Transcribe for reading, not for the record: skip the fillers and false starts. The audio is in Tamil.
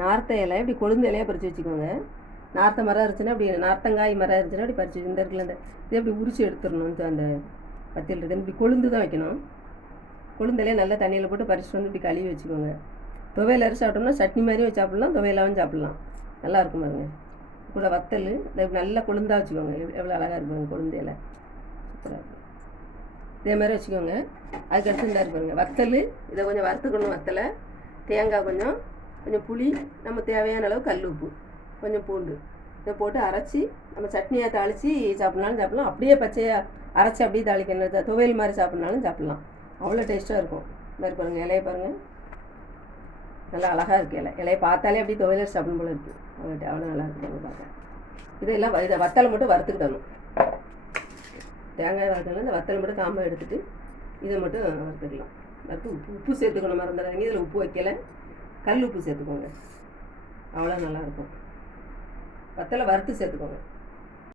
நார்த்த இலை இப்படி கொழுந்து இலையாக பறித்து வச்சுக்கோங்க. நார்த்த மரம் இருந்துச்சுன்னா அப்படி நார்த்தங்காய் மரம் இருந்துச்சுன்னா அப்படி பறித்து இந்த இருக்குல்ல அந்த இதே அப்படி உரிச்சு எடுத்துடணும். அந்த பத்தியில் இருக்குது இப்படி கொழுந்து தான் வைக்கணும். கொழுந்து இலையை நல்லா தண்ணியில் போட்டு பறிச்சுட்டு வந்து இப்படி கழுவி வச்சுக்கோங்க. துவையில் அரைச்சி சாப்பிட்டோம்னா சட்னி மாதிரியும் சாப்பிட்லாம், துவையிலாவும் சாப்பிட்லாம். நல்லாயிருக்கும் பாருங்க. கூட வத்தல் இதை நல்லா கொழுந்தாக வச்சுக்கோங்க. எவ்வளோ அழகாக இருக்கும் கொழுந்து இலை, சூப்பராக இருக்கும். இதே மாதிரி வச்சுக்கோங்க. அதுக்கடுத்து இந்த இருப்பாருங்க வத்தல். இதை கொஞ்சம் வறுத்துக்கணும். வத்தலை, தேங்காய் கொஞ்சம், கொஞ்சம் புளி, நம்ம தேவையான அளவு கல் உப்பு, கொஞ்சம் பூண்டு இதை போட்டு அரைச்சி நம்ம சட்னியாக தாளித்து சாப்பிட்னாலும் சாப்பிட்லாம். அப்படியே பச்சையாக அரைச்சி அப்படியே தாளிக்கணும். துவையல் மாதிரி சாப்பிட்னாலும் சாப்பிட்லாம். அவ்வளோ டேஸ்ட்டாக இருக்கும். இந்த இருப்பாருங்க இலையை பாருங்கள், நல்லா அழகாக இருக்குது. இலையை பார்த்தாலே அப்படியே துவையல் சாப்பிடும் போல இருக்குது. அவ்வளோ நல்லா இருக்குது பார்க்க. இதெல்லாம் இதை வத்தலை மட்டும் வறுத்துக்கிடணும். தேங்காய் வறுத்தல இந்த வத்தலை மட்டும் காம்பை எடுத்துகிட்டு இதை மட்டும் வறுத்துக்கலாம். வறுத்து உப்பு சேர்த்துக்கணும், மறந்துடாதீங்க. இதில் உப்பு வைக்கலை, கல் உப்பு சேர்த்துக்கோங்க. அவ்வளோ நல்லாயிருக்கும். வத்தலை வறுத்து சேர்த்துக்கோங்க.